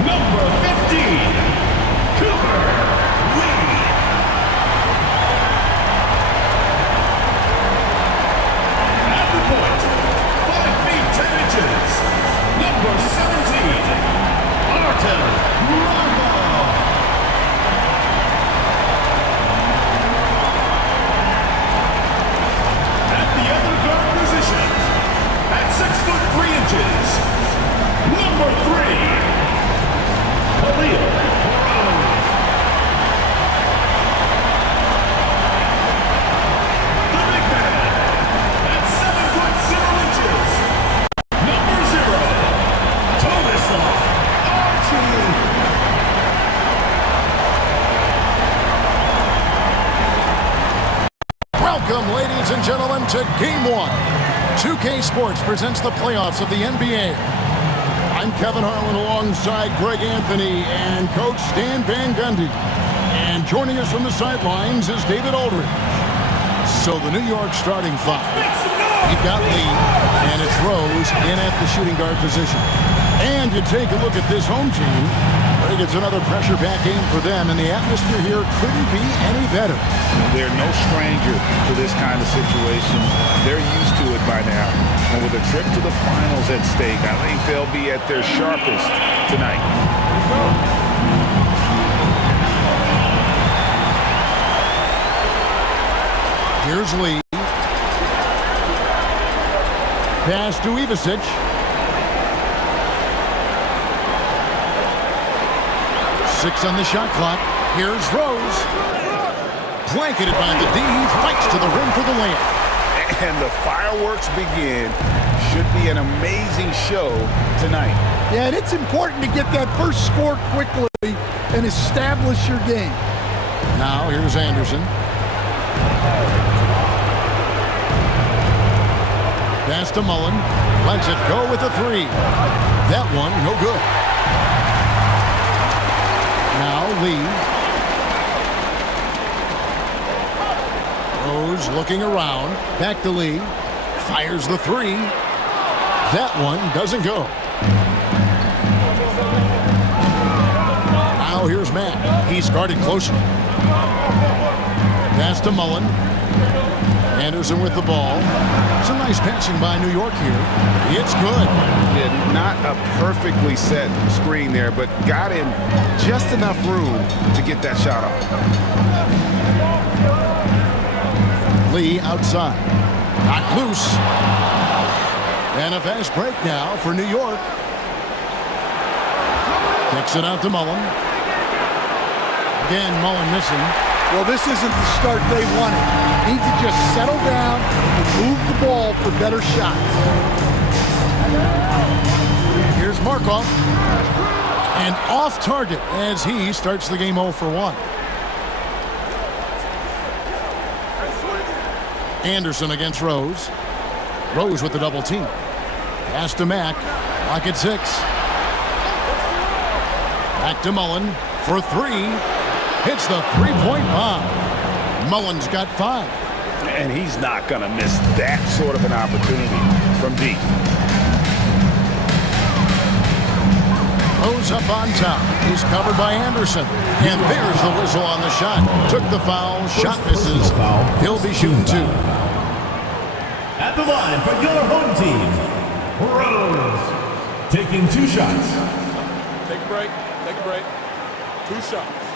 Number 15, Cooper Lee. At the point, 5 feet 10 inches, number 17, Artem Rubov. At the other guard position, at 6 foot 3 inches, number 3, Khalil Brown. The big man, at 7 foot 0 inches, number 0, Tomislav Archie. Welcome, ladies and gentlemen, to Game 1. 2K Sports presents the playoffs of the NBA. I'm Kevin Harlan alongside Greg Anthony and Coach Stan Van Gundy. And joining us from the sidelines is David Aldridge. So the New York starting five. You've got Lee, and it's Rose in at the shooting guard position. And you take a look at this home team. I think it's another pressure-packed game for them, and the atmosphere here couldn't be any better. They're no stranger to this kind of situation. They're used to it by now. And with a trip to the finals at stake, I think they'll be at their sharpest tonight. Here's Lee. Pass to Ivasic. Six on the shot clock. Here's Rose. Blanketed by the D. Fights to the rim for the layup. And the fireworks begin. Should be an amazing show tonight. Yeah, and it's important to get that first score quickly and establish your game. Now here's Anderson. Pass to Mullen. Lets it go with a three. That one, no good. Now Lee. Rose looking around. Back to Lee. Fires the three. That one doesn't go. Now here's Matt. He's guarded closer. Pass to Mullen. Anderson with the ball. Some nice passing by New York here. It's good. Yeah, not a perfectly set screen there, but got in just enough room to get that shot off. Lee outside. Not loose. And a fast break now for New York. Kicks it out to Mullen. Again, Mullen missing. Well, this isn't the start they wanted. Need to just settle down and move the ball for better shots. Here's Markov. And off target as he starts the game 0 for 1. Anderson against Rose. Rose with the double team. Pass to Mack. Clock at 6. Back to Mullen for 3. Hits the three-point bomb. Mullen's got 5. And he's not going to miss that sort of an opportunity from deep. Rose up on top. He's covered by Anderson. And there's the whistle on the shot. Took the foul. Shot misses. He'll be shooting 2. At the line for your home team, Rose. Taking 2 shots. Take a break. Take a break. 2 shots.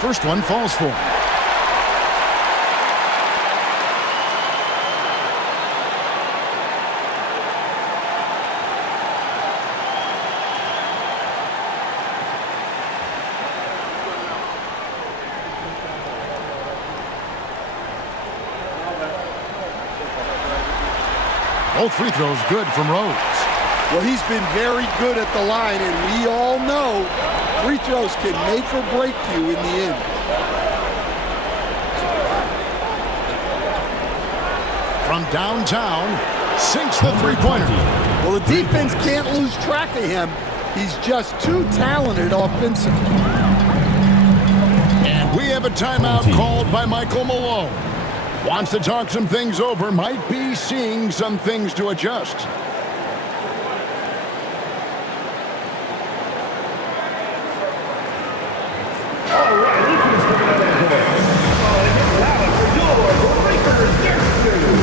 First one falls for him. Both free throws good from Rose. Well, he's been very good at the line, and we all know free throws can make or break you in the end. From downtown, sinks the three-pointer. Well, the defense can't lose track of him. He's just too talented offensively. And we have a timeout called by Michael Malone. Wants to talk some things over, might be seeing some things to adjust. All right, look who's coming out of there. It's Allen for your Breakers Yesterday.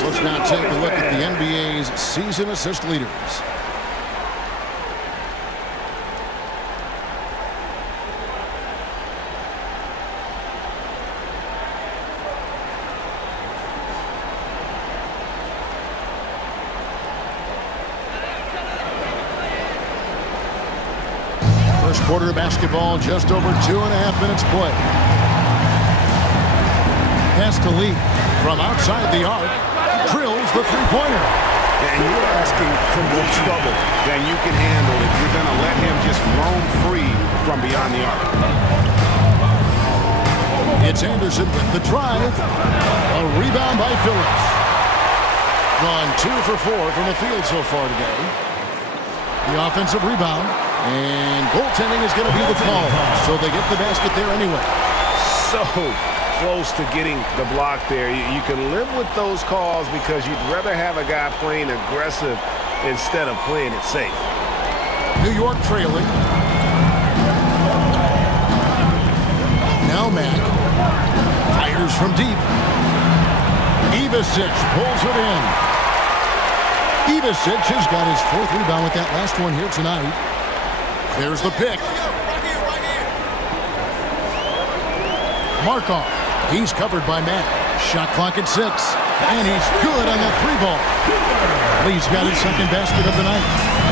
Let's now take a look at the NBA's season assist leaders. First quarter of basketball, just over 2.5 minutes play. Pass to Lee from outside the arc. Drills the three-pointer. And you're asking for more trouble than you can handle if you're going to let him just roam free from beyond the arc. It's Anderson with the drive. A rebound by Phillips. Gone 2 for 4 from the field so far today. The offensive rebound. And goaltending is going to be the call. So they get the basket there anyway. So close to getting the block there. You can live with those calls because you'd rather have a guy playing aggressive instead of playing it safe. New York trailing. Now Mack fires from deep. Ivicic pulls it in. Ivicic has got his 4th rebound with that last one here tonight. There's the pick. Markov. He's covered by Matt. Shot clock at 6. And he's good on that 3-ball. Lee's got his 2nd basket of the night.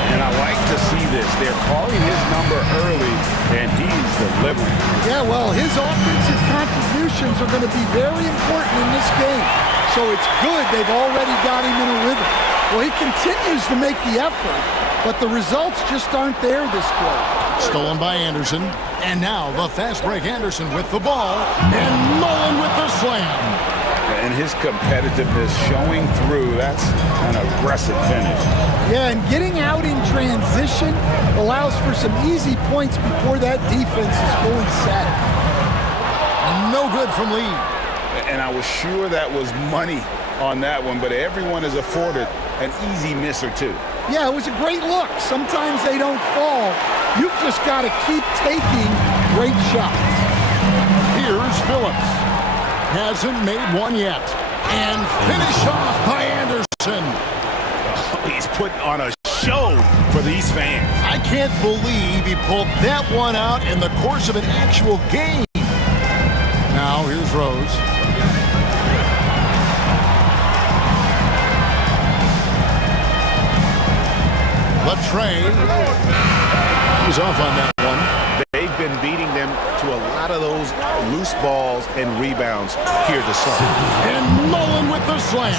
And I like to see this. They're calling his number early, and he's delivering. Yeah, well, his offensive contributions are going to be very important in this game. So it's good they've already got him in a rhythm. Well, he continues to make the effort, but the results just aren't there this quarter. Stolen by Anderson. And now the fast break. Anderson with the ball. And Mullen with the slam. And his competitiveness showing through. That's an aggressive finish. Yeah, and getting out in transition allows for some easy points before that defense is fully set. No good from Lee. And I was sure that was money on that one, but everyone is afforded an easy miss or two. Yeah, it was a great look. Sometimes they don't fall. You've just got to keep taking great shots. Here's Phillips. Hasn't made one yet. And finish off by Anderson. He's putting on a show for these fans. I can't believe he pulled that one out in the course of an actual game. Now here's Rose. Latrey. He's off on that one. They've been beating them to a lot of those loose balls and rebounds here this summer. And Mullen with the slam.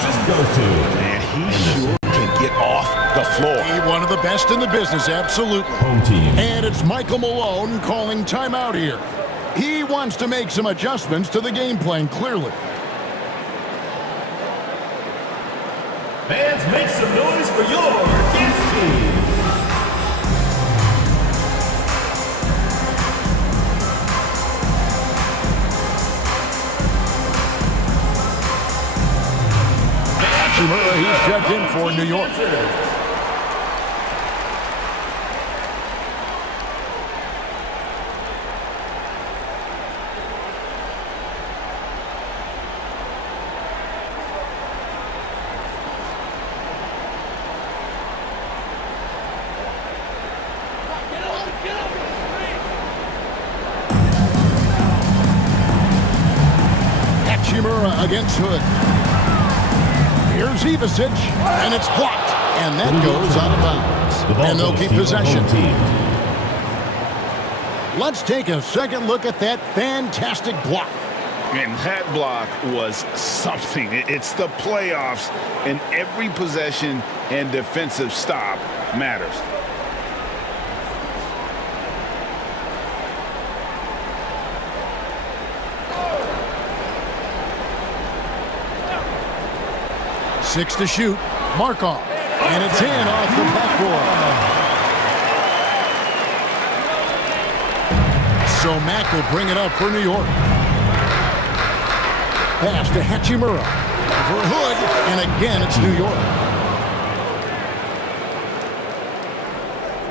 Man, he sure can get off the floor. One of the best in the business, absolutely. Home team. And it's Michael Malone calling timeout here. He wants to make some adjustments to the game plan, clearly. Fans, make some noise for your guest team. He's checked in for New York. Hachimura against Hood. Here's Ivasic, and it's blocked. And that goes out of bounds. And they'll keep possession. Let's take a second look at that fantastic block. And that block was something. It's the playoffs, and every possession and defensive stop matters. Six to shoot. Markov. And it's in off the backboard. So Mack will bring it up for New York. Pass to Hachimura. For Hood. And again, it's New York.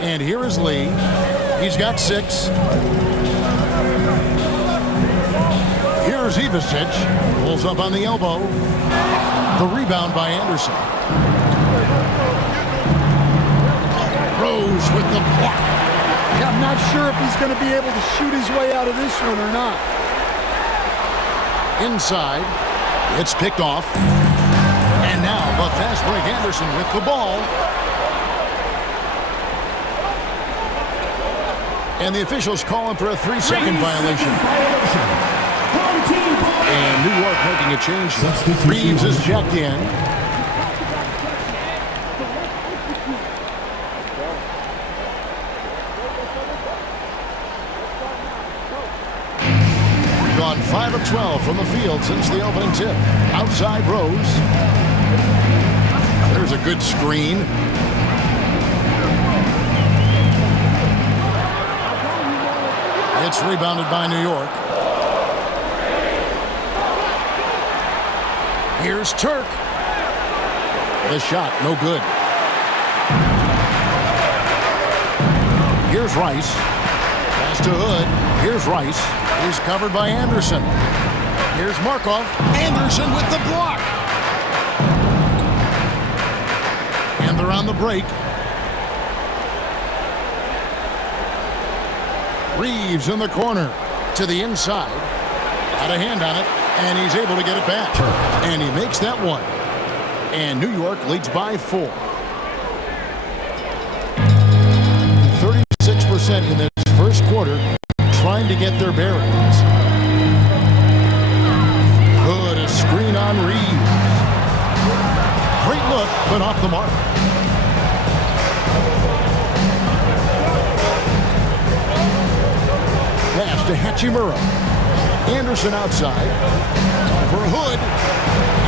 And here is Lee. He's got 6. Here's Ivasic. Pulls up on the elbow. The rebound by Anderson. Rose with the block. Yeah, I'm not sure if he's going to be able to shoot his way out of this one or not. Inside. It's picked off. And now the fast break Anderson with the ball. And the officials calling for a 3-second violation. And New York making a change. Reeves is checked in. Gone 5 of 12 from the field since the opening tip. Outside Rose. There's a good screen. It's rebounded by New York. Here's Turk. The shot, no good. Here's Rice. Pass to Hood. Here's Rice. He's covered by Anderson. Here's Markov. Anderson with the block. And they're on the break. Reeves in the corner. To the inside. Got a hand on it. And he's able to get it back. And he makes that one. And New York leads by 4. 36% in this first quarter, trying to get their bearings. Good, a screen on Reeves. Great look, but off the mark. Pass to Hachimura. Anderson outside for Hood,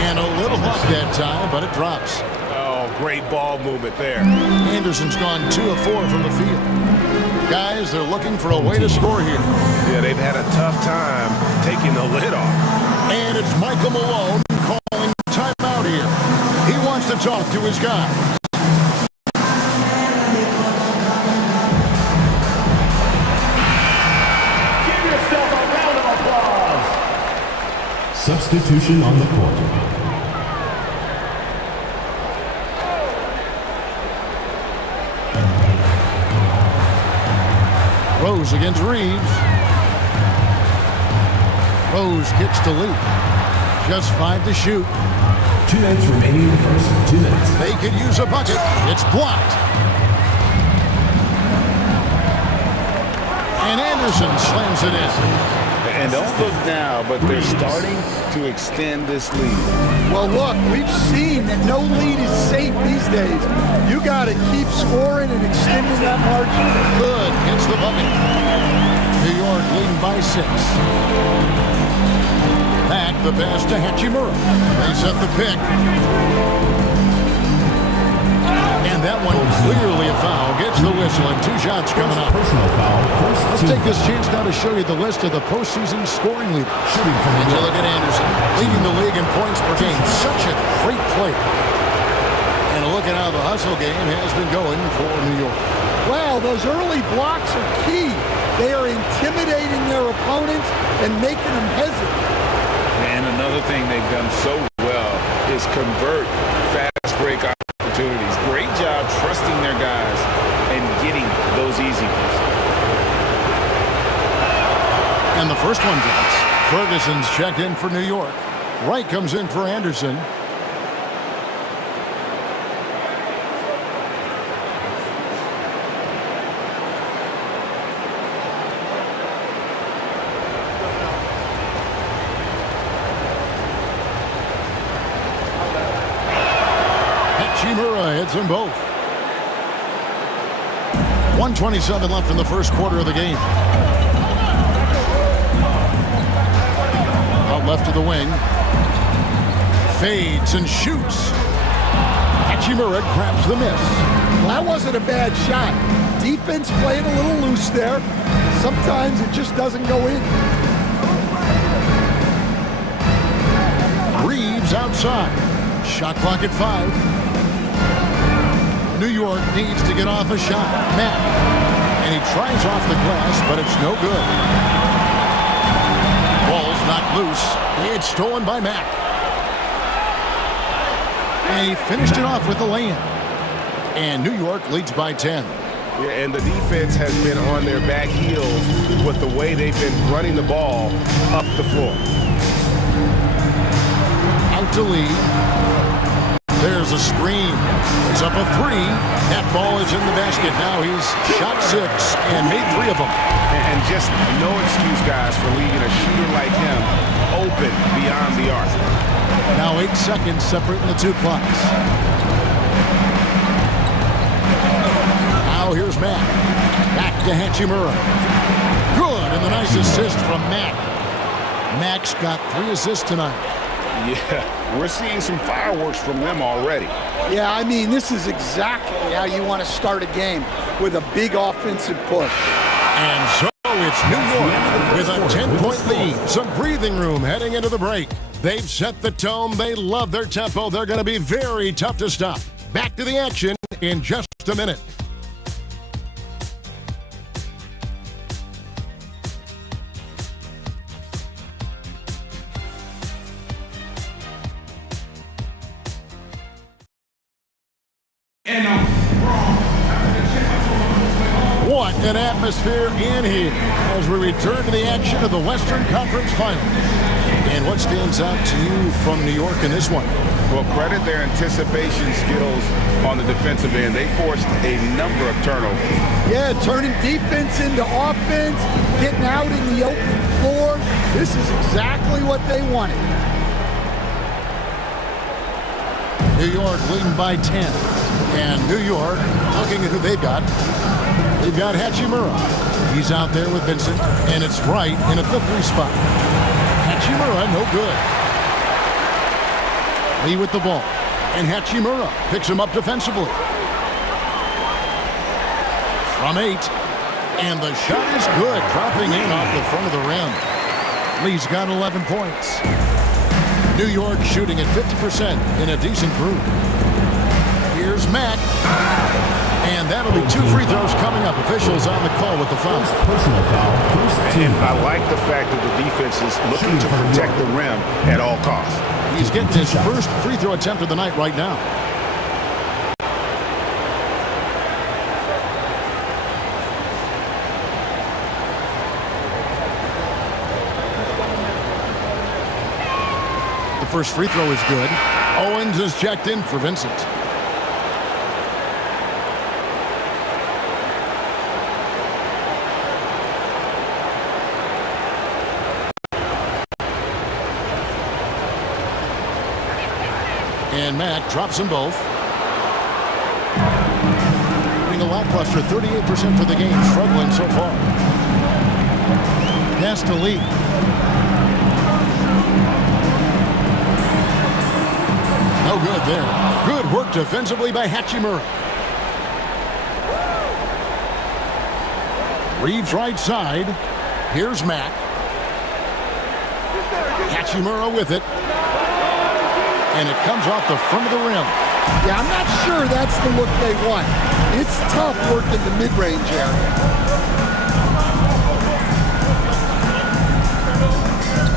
and a little off that time, but it drops. Oh, great ball movement there. Anderson's gone 2 of 4 from the field. Guys, they're looking for a way to score here. Yeah, they've had a tough time taking the lid off. And it's Michael Malone calling timeout here. He wants to talk to his guy. Substitution on the court. Rose against Reeves. Rose kicks to Lee. Just 5 to shoot. 2 minutes remaining in the first. 2 minutes. They could use a bucket. It's blocked. And Anderson slams it in. And don't look now, but they're starting to extend this lead. Well, look, we've seen that no lead is safe these days. You got to keep scoring and extending that margin. Good, hits the bucket. New York leading by 6. Back the pass to Hachimura. They set the pick. And that one clearly a foul. Gets the whistle and 2 shots coming up. Personal foul. Let's take this chance now to show you the list of the postseason scoring leaders. And you look at Anderson, leading the league in points per game. Such a great player. And a look at how the hustle game has been going for New York. Wow, those early blocks are key. They are intimidating their opponents and making them hesitate. And another thing they've done so well is convert fast break opportunities. Great job trusting their guys and getting those easy ones. And the first one drops. Ferguson's checked in for New York. Wright comes in for Anderson. Hachimura hits them both. 1:27 left in the first quarter of the game. Out left to the wing. Fades and shoots. Hachimura grabs the miss. Well, that wasn't a bad shot. Defense playing a little loose there. Sometimes it just doesn't go in. Reeves outside. Shot clock at 5. New York needs to get off a shot. Matt. And he tries off the glass, but it's no good. Ball's knocked loose. It's stolen by Mack. And he finished it off with a lay-in. And New York leads by 10. Yeah, and the defense has been on their back heels with the way they've been running the ball up the floor. Out to Lee. There's a screen. It's up a 3. That ball is in the basket. Now he's shot 6 and made 3 of them. And just no excuse, guys, for leaving a shooter like him open beyond the arc. Now 8 seconds separating the two clocks. Now here's Mack. Back to Hachimura. Good, and the nice assist from Mack. Mack's got 3 assists tonight. Yeah, we're seeing some fireworks from them already. Yeah, I mean, this is exactly how you want to start a game, with a big offensive push. And so it's New York with a 10-point lead. Some breathing room heading into the break. They've set the tone. They love their tempo. They're going to be very tough to stop. Back to the action in just a minute. What an atmosphere in here as we return to the action of the Western Conference Finals. And what stands out to you from New York in this one? Well, credit their anticipation skills on the defensive end. They forced a number of turnovers. Yeah, turning defense into offense, getting out in the open floor. This is exactly what they wanted. New York leading by 10. And New York looking at who they've got. They've got Hachimura. He's out there with Vincent, and it's Wright in at the 3 spot. Hachimura, no good. Lee with the ball. And Hachimura picks him up defensively. From 8. And the shot is good, dropping in off the front of the rim. Lee's got 11 points. New York shooting at 50% in a decent group. Here's Mack. And that'll be 2 free throws coming up. Officials on the call with the foul. Personal foul. And I like the fact that the defense is looking to protect the rim at all costs. He's getting his first free throw attempt of the night right now. The first free throw is good. Owens is checked in for Vincent. And Mack drops them both. Being a lackluster 38% for the game, struggling so far. Pass to Lee. No good there. Good work defensively by Hachimura. Reeves right side. Here's Mack. Hachimura with it. And it comes off the front of the rim. Yeah, I'm not sure that's the look they want. It's tough working the mid-range area.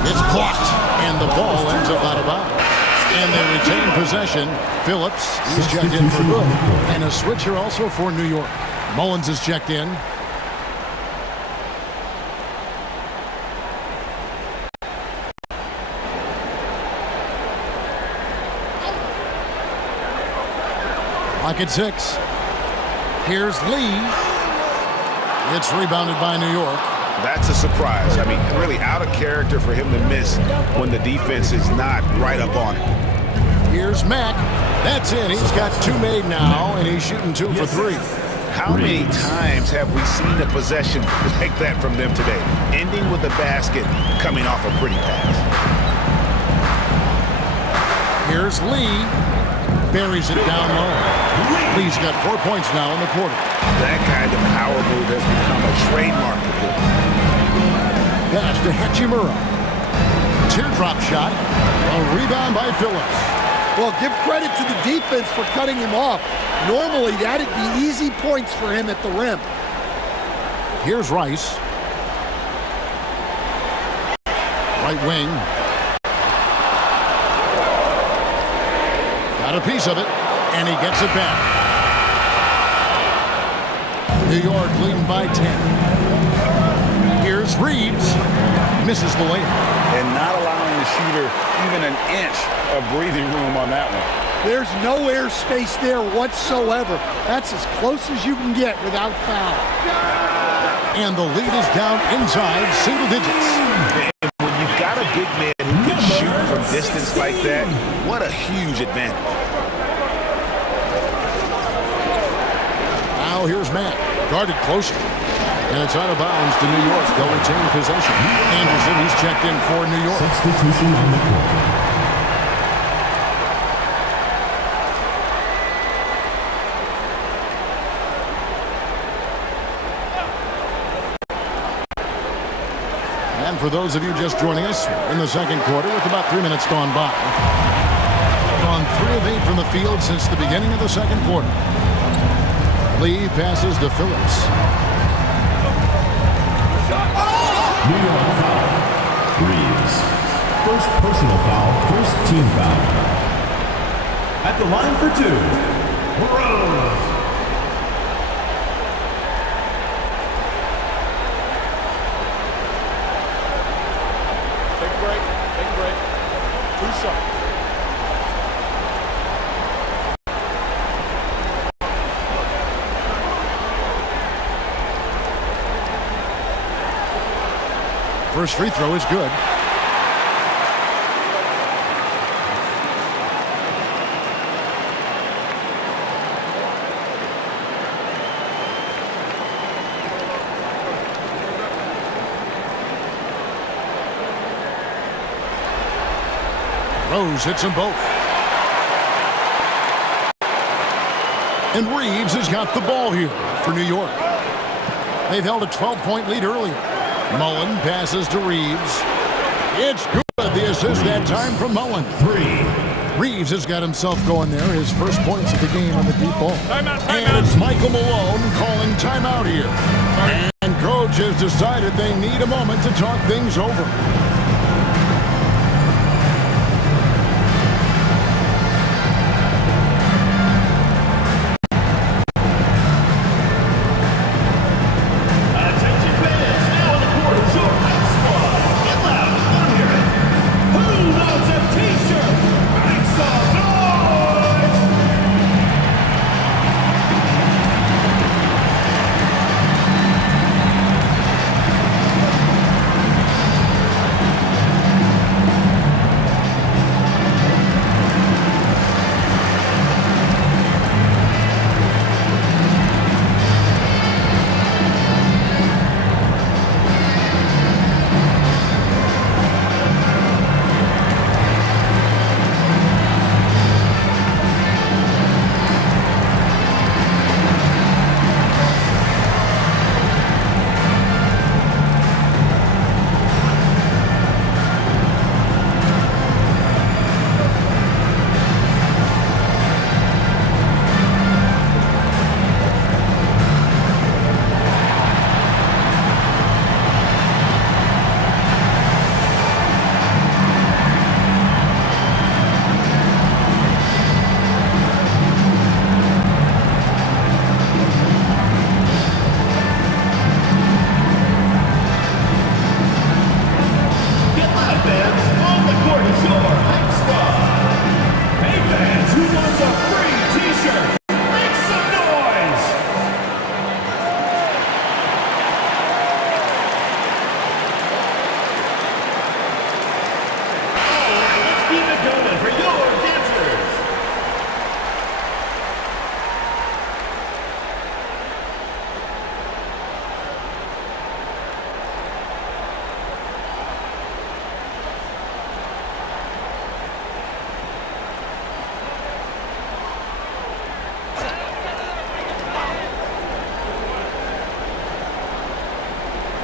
It's blocked, and the ball ends up out of bounds. And they retain possession. Phillips, he's checked in for good. And a switcher also for New York. Mullins is checked in. Lock at 6. Here's Lee. It's rebounded by New York. That's a surprise. I mean, really out of character for him to miss when the defense is not right up on it. Here's Mack. That's in. He's got 2 made now, and he's shooting 2 for 3. How many times have we seen a possession like that from them today? Ending with a basket, coming off a pretty pass. Here's Lee. Buries it down low. Lee's got 4 points now in the quarter. That kind of power move has become a trademark of him. Pass to Hachimura. Teardrop shot. A rebound by Phillips. Well, give credit to the defense for cutting him off. Normally, that'd be easy points for him at the rim. Here's Rice. Right wing. Got a piece of it, and he gets it back. New York leading by 10. Here's Reeves. Misses the layup. And not allowing the shooter even an inch of breathing room on that one. There's no air space there whatsoever. That's as close as you can get without foul. And the lead is down inside single digits. And when you've got a big man who can shoot from distance like that, what a huge advantage. Now here's Matt, guarded closer. And it's out of bounds to New York. They'll retain possession. Anderson, he's checked in for New York. Substitution on the court. And for those of you just joining us in the second quarter with about 3 minutes gone by. Gone 3 of 8 from the field since the beginning of the second quarter. Lee passes to Phillips. New York foul. Reeves. First personal foul, first team foul. At the line for 2, Rose. Take a break. Take a break. 2 shots. First free throw is good. Rose hits them both. And Reeves has got the ball here for New York. They've held a 12-point lead earlier. Mullen passes to Reeves. It's good. The assist that time from Mullen. 3. Reeves has got himself going there. His first points of the game on the deep ball. Timeout, And timeout. it's Michael Malone calling timeout here. And coach has decided they need a moment to talk things over. Attention fans, now on the court is your hot squad. Get loud, let 'em hear it. Who wants a t-shirt? Make some noise!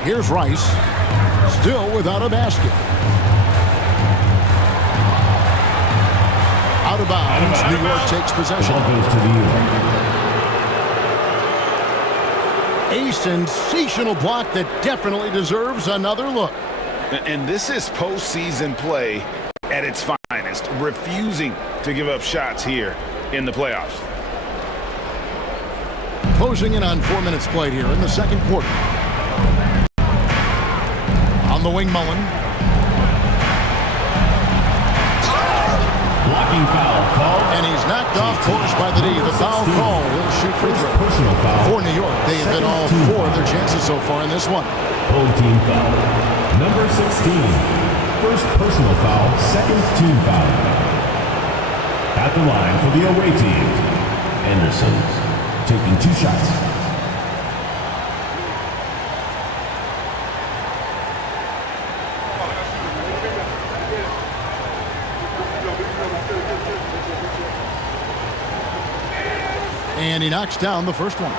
Here's Rice. Still without a basket. Out of bounds. New York takes possession. Ball goes to New York. A sensational block that definitely deserves another look. And this is postseason play at its finest, refusing to give up shots here in the playoffs. Closing in on 4 minutes played here in the second quarter. On the wing, Mullen. Blocking foul called. And he's knocked off course by the D. The foul call will shoot free throw. Personal foul. For New York, they have hit all 4 of their chances so far in this one. Home team foul. Number 16. First personal foul, second team foul. At the line for the away team, Anderson taking 2 shots. And he knocks down the first one.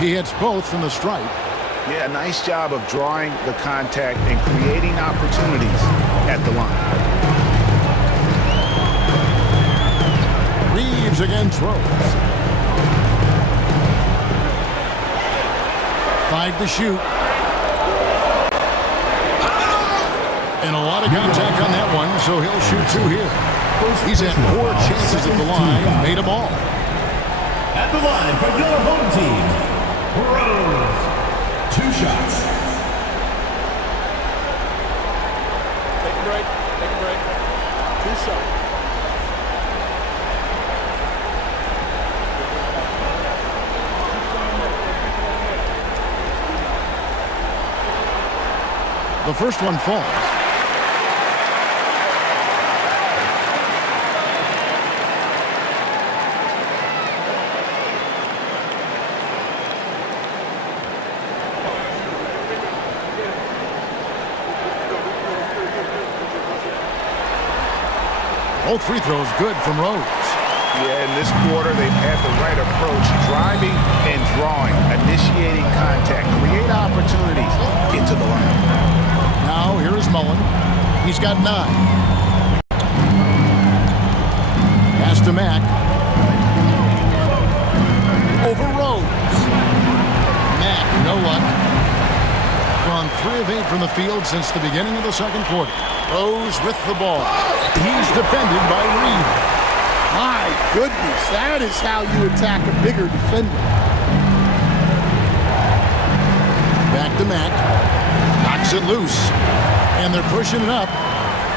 He hits both from the stripe. Yeah, nice job of drawing the contact and creating opportunities at the line. Reeves again throws. 5 to shoot. And a lot of contact on that one, so he'll shoot 2 here. He's had 4 chances at the line, made them all. At the line for your home team, Rose. 2 shots. Take a break. Take a break. 2 shots. The first one falls. Both free throws good from Rose. Yeah, in this quarter, they've had the right approach, driving and drawing, initiating contact, create opportunities, get to the line. Now, here is Mullen. He's got 9. Pass to Mack. Over Rose. Mack, no luck. Gone 3 of 8 from the field since the beginning of the second quarter. Rose with the ball. He's defended by Reed. My goodness, that is how you attack a bigger defender. Back to Mack. Knocks it loose. And they're pushing it up.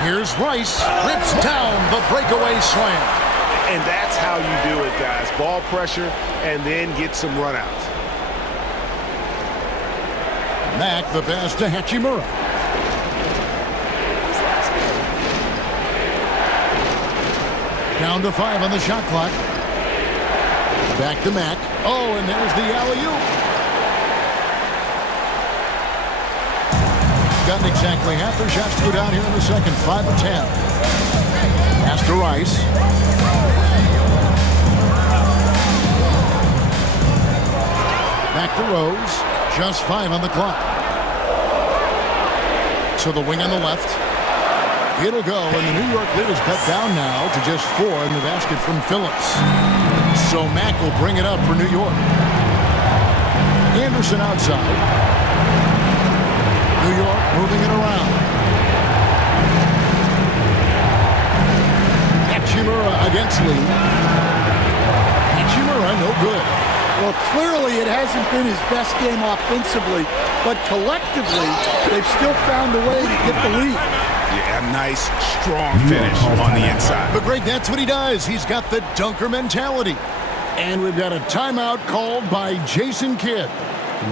Here's Rice. Rips down the breakaway slam. And that's how you do it, guys. Ball pressure and then get some runouts. Mack, the pass to Hachimura. Down to 5 on the shot clock. Back to Mack. Oh, and there's the alley-oop. Gotten exactly half their shots to go down here in the second. 5 of 10. Pass to Rice. Back to Rose. Just 5 on the clock. To the wing on the left. It'll go, and the New York lead is cut down now to just 4 in the basket from Phillips. So Mack will bring it up for New York. Anderson outside. New York moving it around. Hachimura against Lee. Hachimura, no good. Well, clearly it hasn't been his best game offensively, but collectively, they've still found a way to get the lead. Yeah, nice, strong finish on the inside. But Greg, that's what he does. He's got the dunker mentality. And we've got a timeout called by Jason Kidd.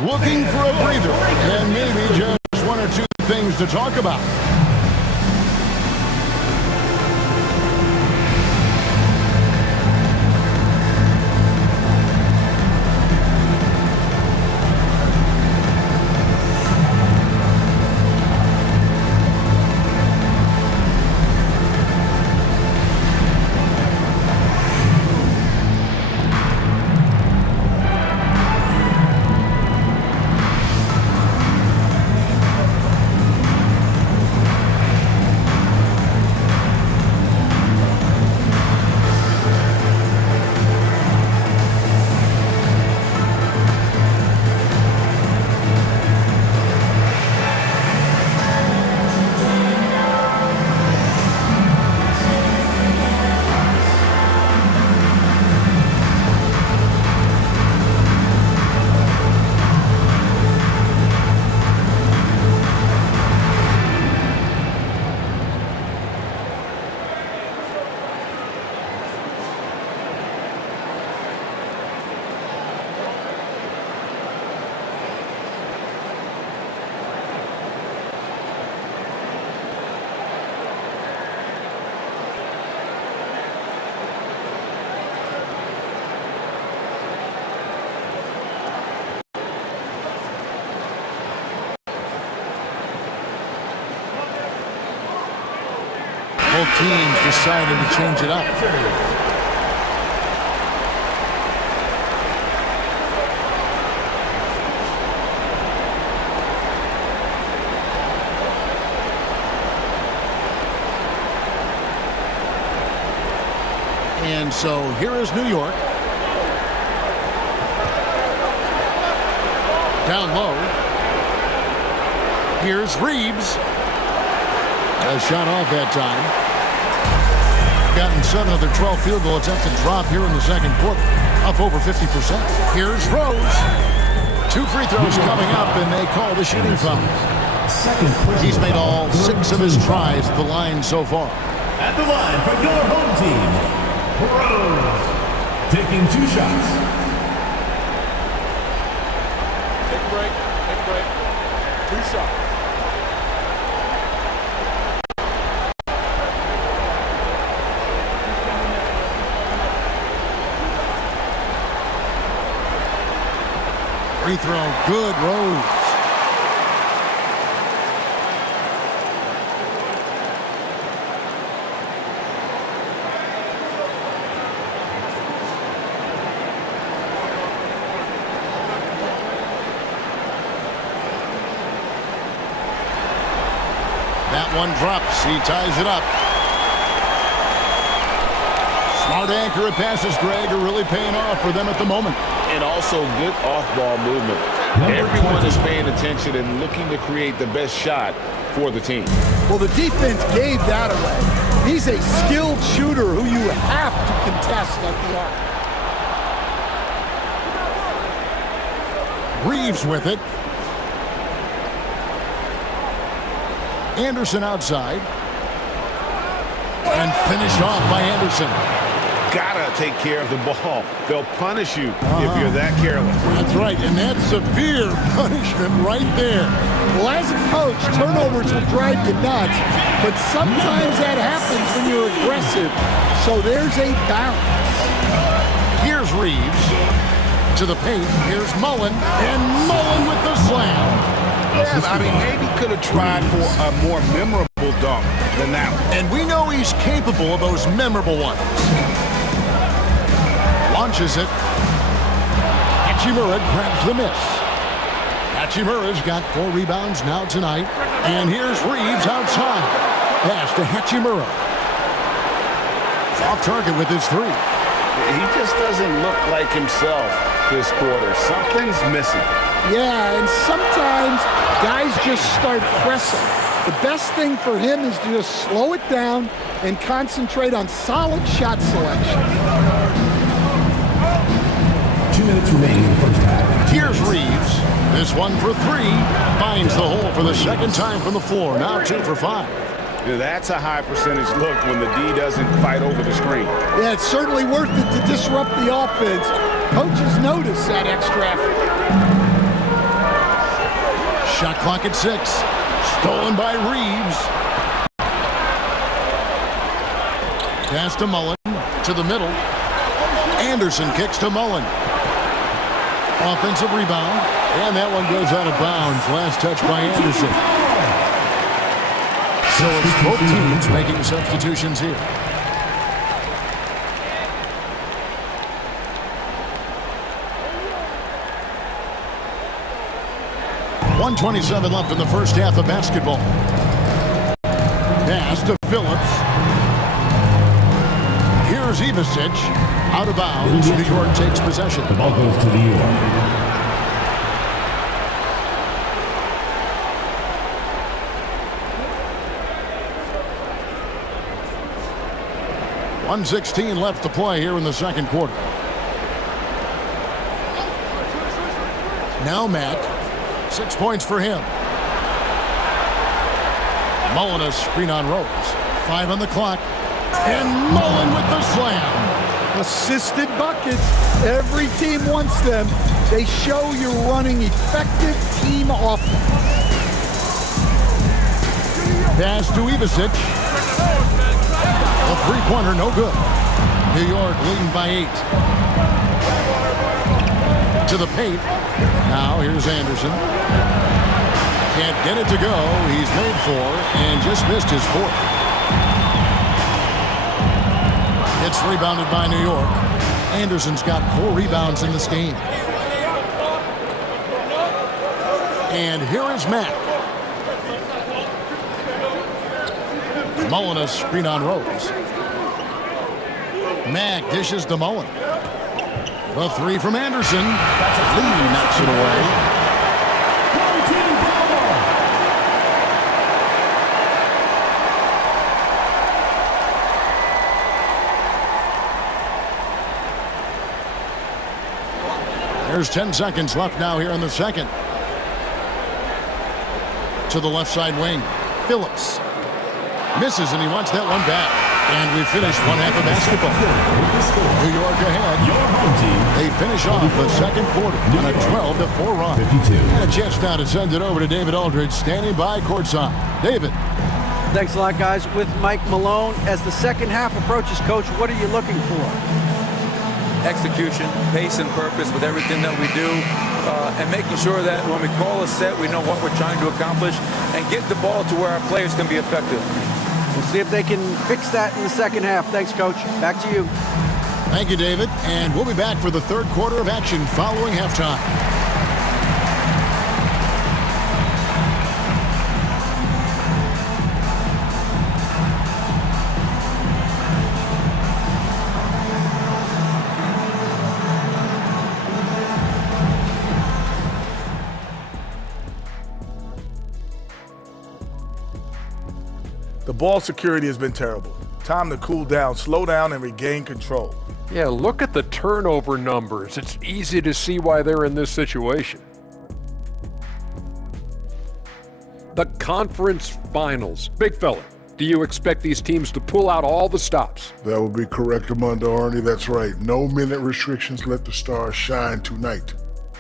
Looking for a breather and maybe just 1 or 2 things to talk about. Both teams decided to change it up. And so here is New York. Down low. Here's Reeves. A shot off that time. Gotten 7 of their 12 field goal attempts to drop here in the second quarter. Up over 50%. Here's Rose. 2 free throws coming up, and they call the shooting foul. He's made all 6 of his tries at the line so far. At the line for your home team, Rose. Taking 2 shots. Take a break. Take a break. 2 shots. Free throw, good, Rose. That one drops. He ties it up. Smart accurate passes, Greg, are really paying off for them at the moment. And also good off-ball movement. Everyone is paying attention and looking to create the best shot for the team. Well, the defense gave that away. He's a skilled shooter who you have to contest at the arc. Reeves with it. Anderson outside. And finished off by Anderson. Gotta take care of the ball. They'll punish you if you're that careless. That's right, and that's severe punishment right there. Well, as a coach, turnovers will drive you nuts, but sometimes that happens when you're aggressive. So there's a balance. Here's Reeves to the paint. Here's Mullen, and Mullen with the slam. Yeah, I mean, maybe could have tried for a more memorable dunk than that one. And we know he's capable of those memorable ones. Launches it. Hachimura grabs the miss. Hachimura's got 4 rebounds now tonight. And here's Reeves outside. Pass to Hachimura. Off target with his 3. He just doesn't look like himself this quarter. Something's missing. Yeah, and sometimes guys just start pressing. The best thing for him is to just slow it down and concentrate on solid shot selection. 2 minutes remaining in the first half. Here's Reeves. This one for 3. Finds the hole for the second time from the floor. Now 2 for 5. Yeah, that's a high percentage look when the D doesn't fight over the screen. Yeah, it's certainly worth it to disrupt the offense. Coaches notice that extra effort. Shot clock at 6. Stolen by Reeves. Pass to Mullen. To the middle. Anderson kicks to Mullen. Offensive rebound. And that one goes out of bounds. Last touch by Anderson. So it's both teams making substitutions here. .127 left in the first half of basketball. Pass to Phillips. Here's Ivasic. Out of bounds. New York takes possession. The ball goes to New York. .116 left to play here in the second quarter. Now Matt. 6 points for him. Mullen a screen on Rose. 5 on the clock. And Mullen with the slam. Assisted buckets. Every team wants them. They show you're running effective team offense. Pass to Ivasic. A three-pointer, no good. New York leading by 8. To the paint. Now here's Anderson. Can't get it to go. He's made 4 and just missed his 4th. It's rebounded by New York. Anderson's got 4 rebounds in this game. And here is Mack. Mullen a screen on Rose. Mack dishes to Mullen. The 3 from Anderson. Lee knocks it away. There's 10 seconds left now here in the second. To the left side wing. Phillips. Misses, and he wants that one back. And we finish one half of basketball. New York ahead. Your home team. They finish off the second quarter on a 12-4 run. 52. And a chance now to send it over to David Aldridge, standing by courtside. David. Thanks a lot, guys. With Mike Malone, as the second half approaches, Coach, what are you looking for? Execution, pace, and purpose with everything that we do, and making sure that when we call a set, we know what we're trying to accomplish and get the ball to where our players can be effective. We'll see if they can fix that in the second half. Thanks, Coach. Back to you. Thank you, David. And we'll be back for the third quarter of action following halftime. The ball security has been terrible. Time to cool down, slow down, and regain control. Yeah, look at the turnover numbers. It's easy to see why they're in this situation. The conference finals. Big fella, do you expect these teams to pull out all the stops? That would be correct, Armando Arnie. That's right. No minute restrictions. Let the stars shine tonight.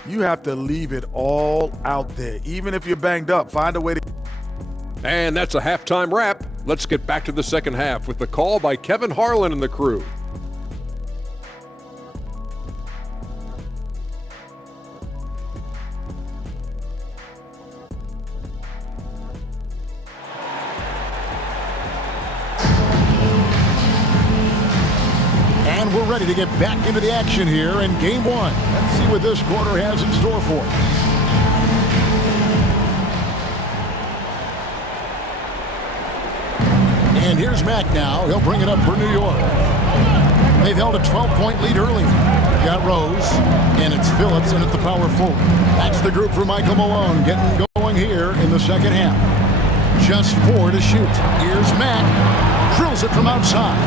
You have to leave it all out there. Even if you're banged up, find a way to... And that's a halftime wrap. Let's get back to the second half with the call by Kevin Harlan and the crew. And we're ready to get back into the action here in game one. Let's see what this quarter has in store for us. And here's Mack now. He'll bring it up for New York. They've held a 12-point lead early. Got Rose, and it's Phillips in at the power forward. That's the group for Michael Malone getting going here in the second half. Just 4 to shoot. Here's Mack. Drills it from outside.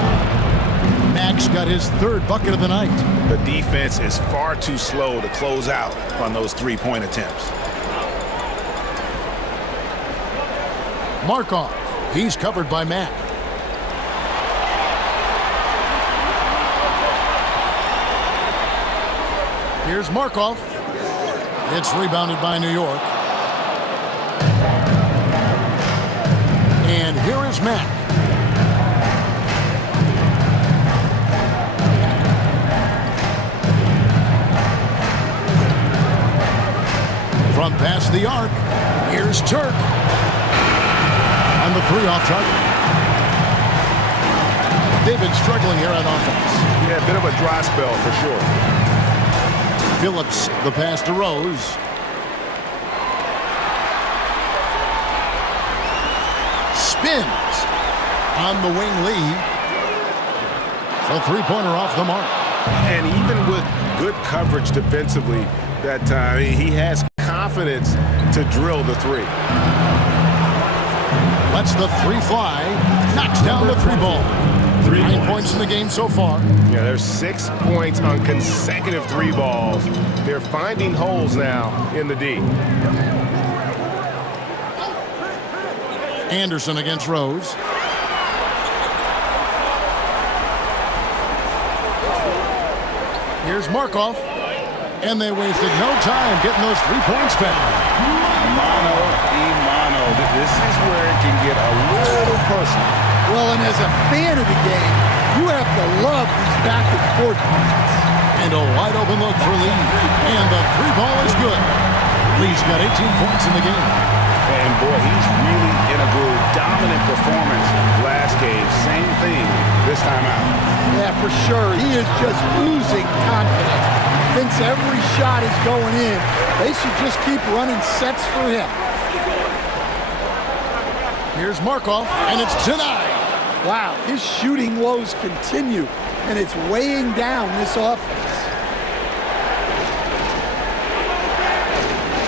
Mack's got his 3rd bucket of the night. The defense is far too slow to close out on those 3-point attempts. Markov. He's covered by Mack. Here's Markov. It's rebounded by New York. And here is Mack. From past the arc, here's Turk. On the 3 off target. David struggling here on offense. Yeah, a bit of a dry spell for sure. Phillips, the pass to Rose. Spins on the wing Lee. So 3-pointer off the mark. And even with good coverage defensively that time, he has confidence to drill the 3. Lets the 3 fly. Knocks down the 3 ball. 9 points in the game so far. Yeah, there's 6 points on consecutive 3 balls. They're finding holes now in the D. Anderson against Rose. Here's Markov. And they wasted no time getting those 3 points back. Mano y mano. This is where it can get a little personal. Well, and as a fan of the game, you have to love these back-and-forth moments. And a wide-open look for Lee. And the 3 ball is good. Lee's got 18 points in the game. And boy, he's really in a groove. Dominant performance last game. Same thing this time out. Yeah, for sure. He is just oozing confidence. Thinks every shot is going in. They should just keep running sets for him. Here's Markov, and it's denied. Wow, his shooting woes continue, and it's weighing down this offense.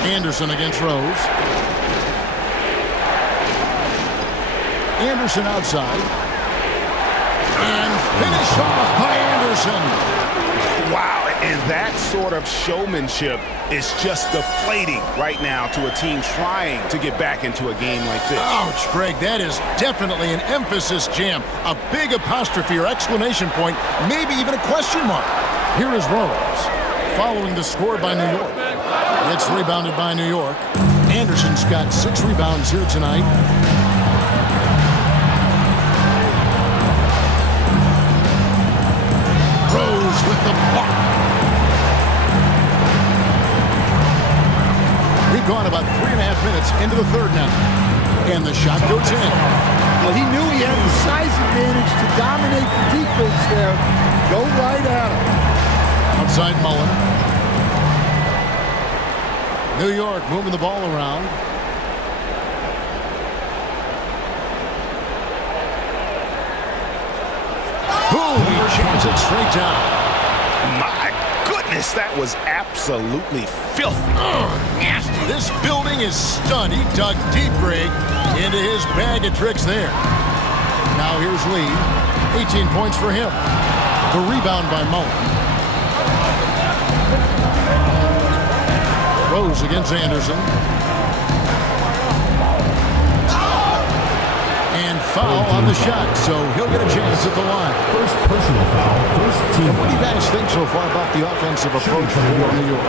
Anderson against Rose. Anderson outside. And finished off by Anderson. Wow, and that sort of showmanship is just deflating right now to a team trying to get back into a game like this. Ouch, Greg, that is definitely an emphasis jam. A big apostrophe or exclamation point, maybe even a question mark. Here is Rose, following the score by New York. It's rebounded by New York. Anderson's got 6 rebounds here tonight. Rose with the block. We've gone about 3.5 minutes into the third now. And the shot goes in. Well, he knew he had the size advantage to dominate the defense there. Go right at him. Outside Mullen. New York moving the ball around. Boom! He jams it straight down. My goodness, that was absolutely filthy. Nasty. This building is stunned. He dug deep, Greg, into his bag of tricks there. Now here's Lee. 18 points for him. The rebound by Mullen. Rose against Anderson. And foul on the shot, so he'll get a chance at the line. First personal foul, first team. What do you guys think so far about the offensive approach for New York?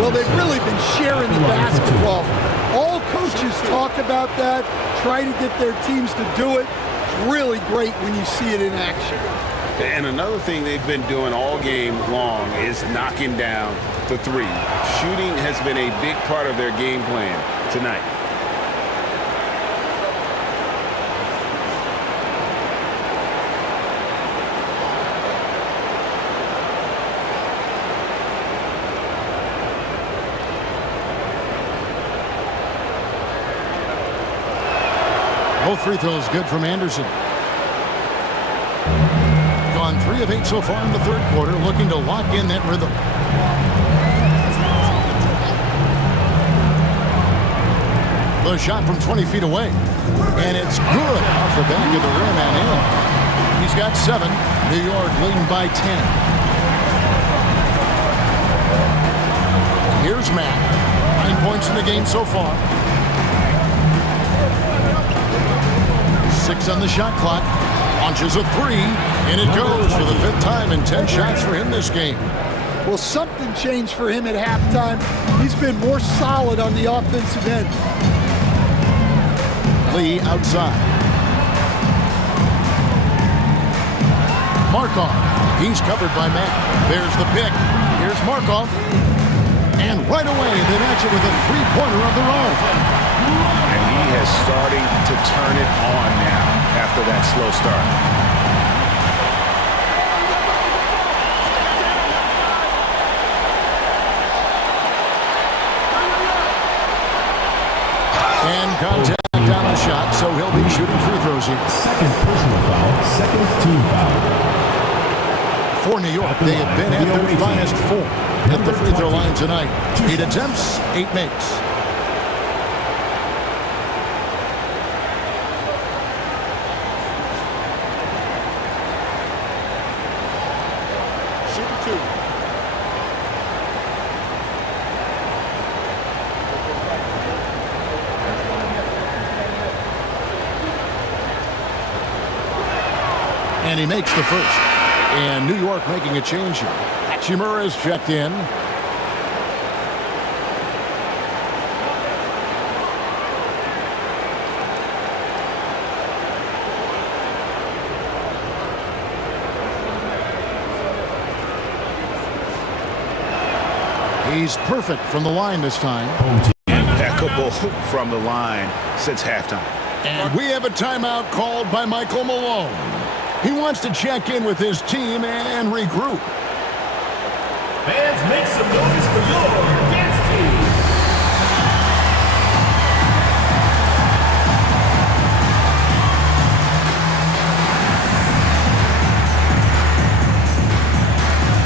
Well, they've really been sharing the basketball. All coaches talk about that, try to get their teams to do it. It's really great when you see it in action. And another thing they've been doing all game long is knocking down the three. Shooting has been a big part of their game plan tonight. Both free throws good from Anderson. Gone 3 of 8 so far in the third quarter, looking to lock in that rhythm. The shot from 20 feet away. And it's good off the back of the rim and in. He's got 7. New York leading by 10. Here's Matt. 9 points in the game so far. 6 on the shot clock. Launches a 3, and it goes for the 5th time and 10 shots for him this game. Well, something changed for him at halftime. He's been more solid on the offensive end. Lee outside. Markov. He's covered by Matt. There's the pick. Here's Markov. And right away, they match it with a 3-pointer of their own. And he has starting to turn it on now after that slow start. And contact on the shot, so he'll be shooting free throws here. Second personal foul, second team foul. For New York, they have been at their finest 4 at the free throw line tonight. 8 attempts, 8 makes. And he makes the first. And New York making a change here. Hachimura is checked in. He's perfect from the line this time. Impeccable from the line since halftime. And we have a timeout called by Michael Malone. He wants to check in with his team and regroup. Fans, make some noise for your dance team.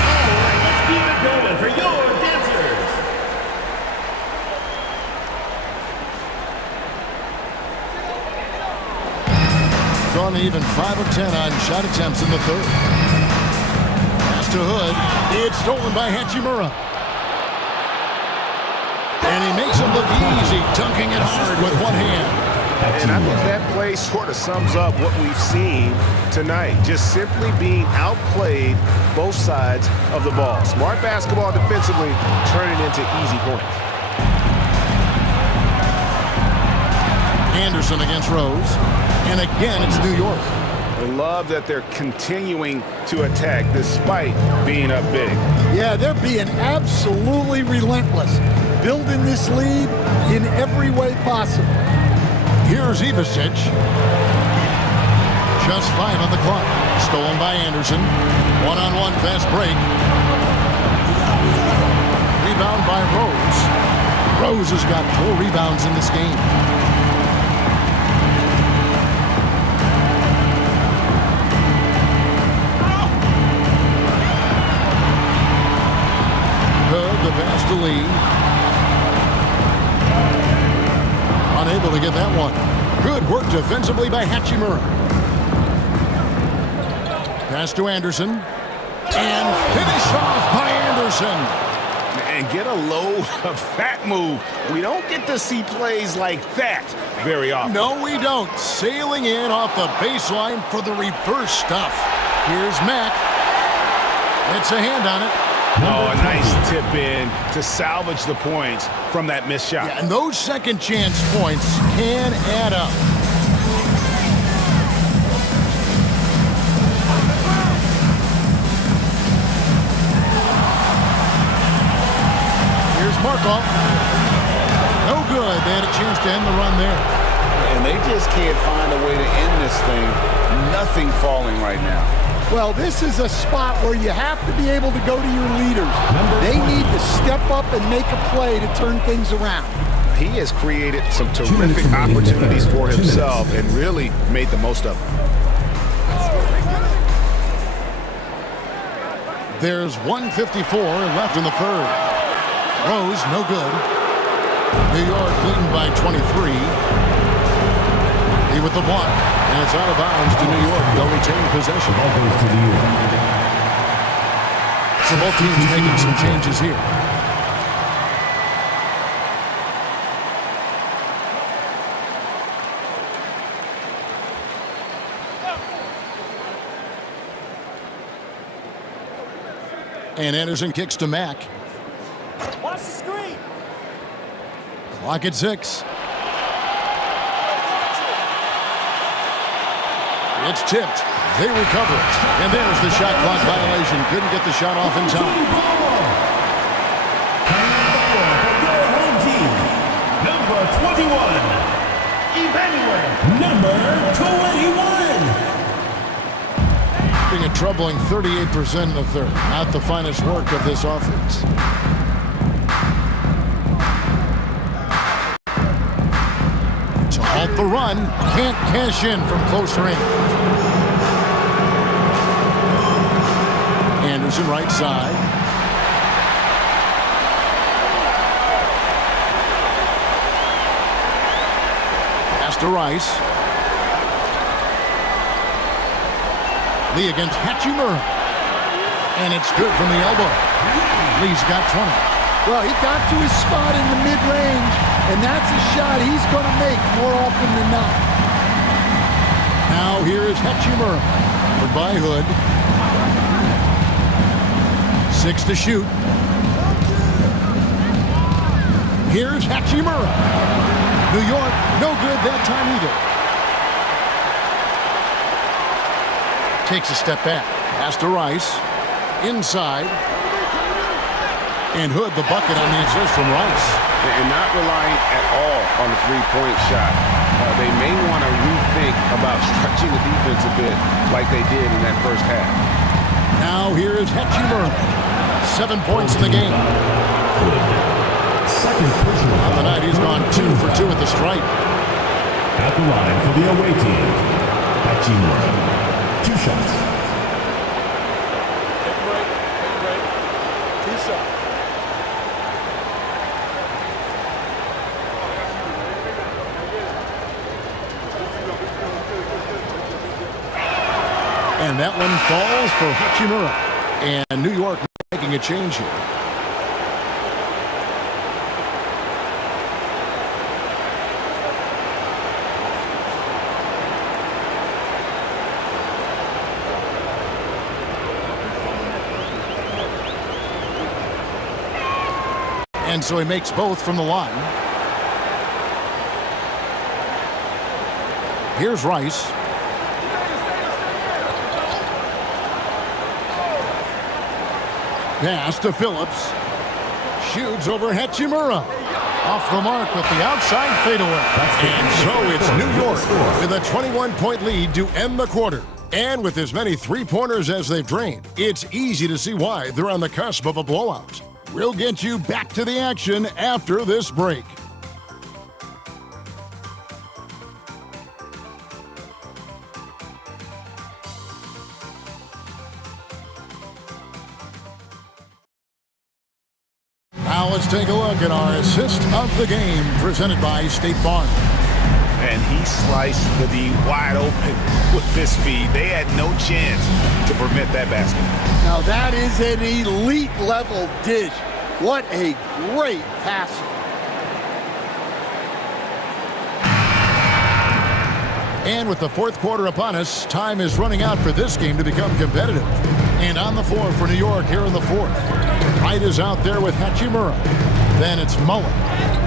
All right, let's keep it going for your dancers. Drawn even 5 of 10 on shot attempts in the third. Pass to Hood. It's stolen by Hachimura. And he makes it look easy, dunking it hard with one hand. And I think that play sort of sums up what we've seen tonight. Just simply being outplayed both sides of the ball. Smart basketball defensively, turning into easy points. Anderson against Rose. And again, it's New York. I love that they're continuing to attack despite being up big. Yeah, they're being absolutely relentless, building this lead in every way possible. Here's Ivasic. Just 5 on the clock. Stolen by Anderson. One-on-one fast break. Rebound by Rose. Rose has got 4 rebounds in this game. The pass to Lee. Unable to get that one. Good work defensively by Hachimura. Pass to Anderson. And finish off by Anderson. And get a load of that move. We don't get to see plays like that very often. No, we don't. Sailing in off the baseline for the reverse stuff. Here's Mack. It's a hand on it. Oh, a nice tip in to salvage the points from that missed shot. Yeah, and those second chance points can add up. Here's Markov. No good. They had a chance to end the run there. And they just can't find a way to end this thing. Nothing falling right now. Well, this is a spot where you have to be able to go to your leaders. They need to step up and make a play to turn things around. He has created some terrific opportunities for himself and really made the most of them. There's 1:54 left in the third. Rose, no good. New York leading by 23. He with the block. And it's out of bounds to New York. They'll retain possession. Ball goes to New York. So both teams making some changes here. And Anderson kicks to Mack. Watch the screen. Clock at 6. It's tipped. They recover it. And there's the shot clock violation. Couldn't get the shot off in time. Your home team, number 21. Emmanuel, number 21. Being a troubling 38% in the third. Not the finest work of this offense. To halt the run, can't cash in from close range. Anderson right side. Pass to Rice. Lee against Hachimura. And it's good from the elbow. Lee's got 20. Well, he got to his spot in the mid-range, and that's a shot he's going to make more often than not. Now here is Hachimura. Goodbye, Hood. 6 to shoot. Here's Hachimura. New York, no good that time either. Takes a step back. Pass to Rice. Inside. And Hood the bucket on the assist from Rice. And not relying at all on the three-point shot. They may want to rethink about stretching the defense a bit like they did in that first half. Now here's Hachimura. 7 points in the game. Second personal On the foul. night, he's gone 2 for 2 at the stripe. At the line for the away team, Hachimura. 2 shots. And that one falls for Hachimura. And New York making a change here. And so he makes both from the line. Here's Rice. Pass to Phillips. Shoots over Hachimura. Off the mark with the outside fadeaway. And so it's New York with a 21-point lead to end the quarter. And with as many three-pointers as they've drained, it's easy to see why they're on the cusp of a blowout. We'll get you back to the action after this break. Now let's take a look at our assist of the game presented by State Farm. And he sliced the D wide open with this speed. They had no chance to prevent that basket. Now that is an elite level dish. What a great passer. And with the fourth quarter upon us, time is running out for this game to become competitive. And on the floor for New York here in the fourth. Wright is out there with Hachimura. Then it's Mullen.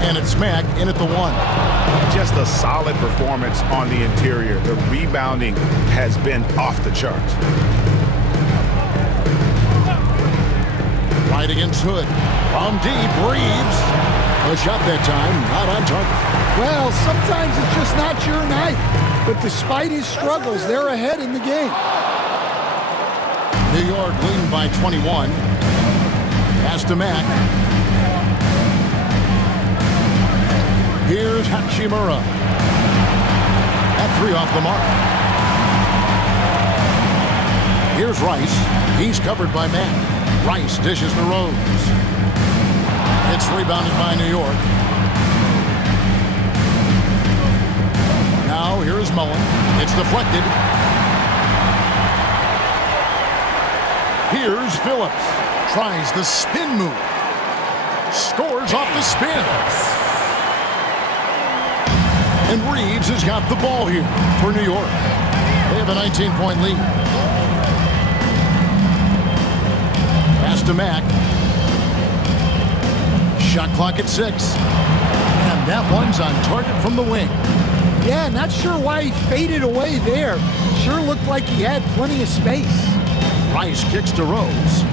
And it's Mack in at the 1. Just a solid performance on the interior. The rebounding has been off the charts. Right against Hood. From deep, Reeves. A shot that time, not on target. Well, sometimes it's just not your night. But despite his struggles, they're ahead in the game. New York leading by 21. Pass to Mack. Here's Hachimura. At 3 off the mark. Here's Rice. He's covered by Mack. Rice dishes to Rose. It's rebounded by New York. Now here's Mullen. It's deflected. Here's Phillips. Tries the spin move. Scores off the spin. And Reeves has got the ball here for New York. They have a 19-point lead. Pass to Mack. Shot clock at 6. And that one's on target from the wing. Yeah, not sure why he faded away there. Sure looked like he had plenty of space. Rice kicks to Rose.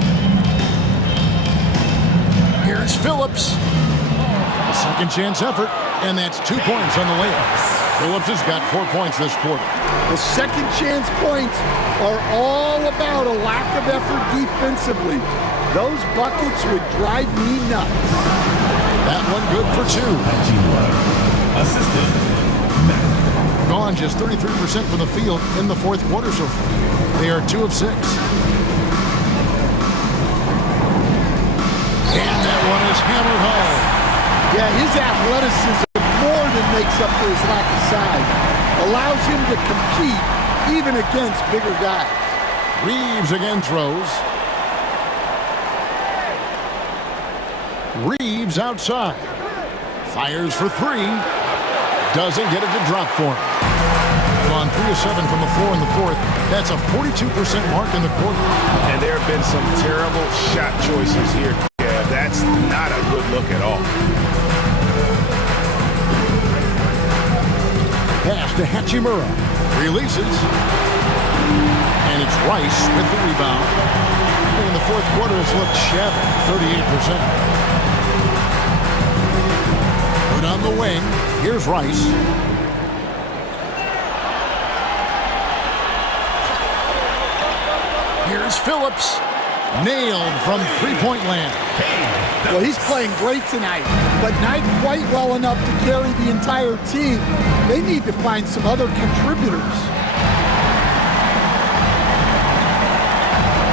Here's Phillips. A second chance effort, and that's 2 points on the layup. Phillips has got 4 points this quarter. The second chance points are all about a lack of effort defensively. Those buckets would drive me nuts. That one good for 2. Assistant, Mack. Gone just 33% from the field in the fourth quarter so far. They are 2 of 6. And that one is hammered home. Yeah, his athleticism more than makes up for his lack of size. Allows him to compete even against bigger guys. Reeves again throws. Reeves outside. Fires for 3. Doesn't get it to drop for him. On 3 of 7 from the floor in the fourth. That's a 42% mark in the quarter. And there have been some terrible shot choices here. Yeah, that's not a good look at all. Pass to Hachimura. Releases. And it's Rice with the rebound. In the fourth quarter, it's looked shabby, 38%. wing. Here's Rice. Here's Phillips. Nailed from three-point land. Well, he's playing great tonight, but not quite well enough to carry the entire team. They need to find some other contributors.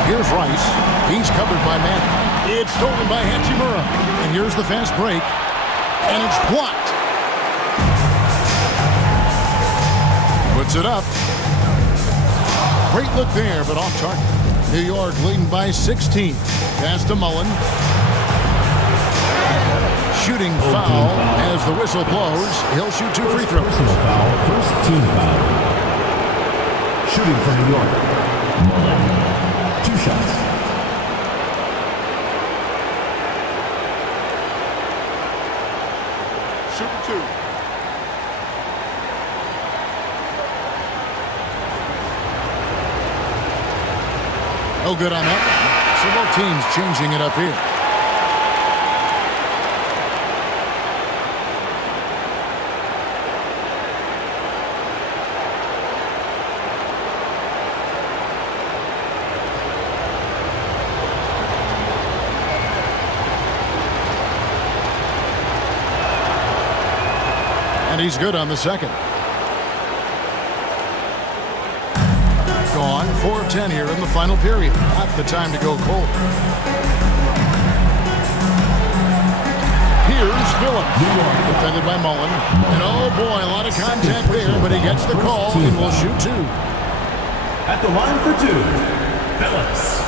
Here's Rice. He's covered by Matt. It's stolen by Hachimura. And here's the fast break. And it's blocked. Puts it up. Great look there, but off target. New York leading by 16. Pass to Mullen. Shooting foul as the whistle blows. He'll shoot 2 free throws. Personal foul, first team foul. Shooting for New York. Mullen. 2 shots. Super 2. No good on that one. So both teams changing it up here. And he's good on the second. Gone. 4 of 10 here in the final period. Not the time to go cold. Here's Phillips. Defended by Mullen. And oh boy, a lot of contact there, but he gets the call and will shoot 2. At the line for 2, Phillips.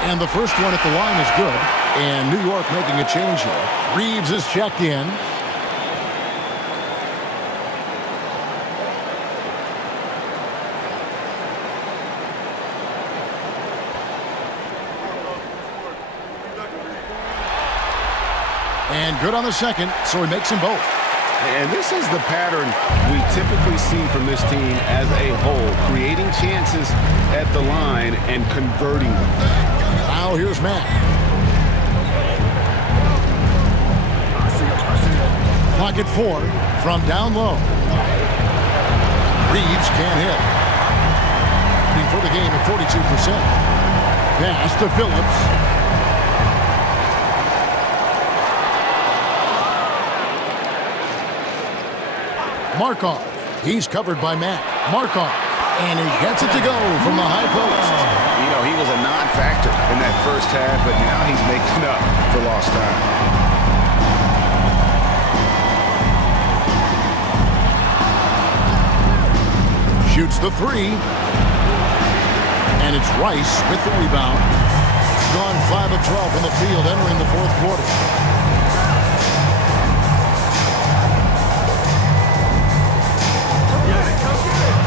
And the first one at the line is good. And New York making a change here. Reeves is checked in. And good on the second, so he makes them both. And this is the pattern we typically see from this team as a whole, creating chances at the line and converting them. Now here's Matt. Clock at 4 from down low. Reeves can't hit. For the game at 42%. Pass to Phillips. Markov. He's covered by Matt. Markov. And he gets it to go from the high post. You know, he was a non-factor in that first half, but now he's making up for lost time. Shoots the 3. And it's Rice with the rebound. Gone 5 of 12 from the field entering the fourth quarter.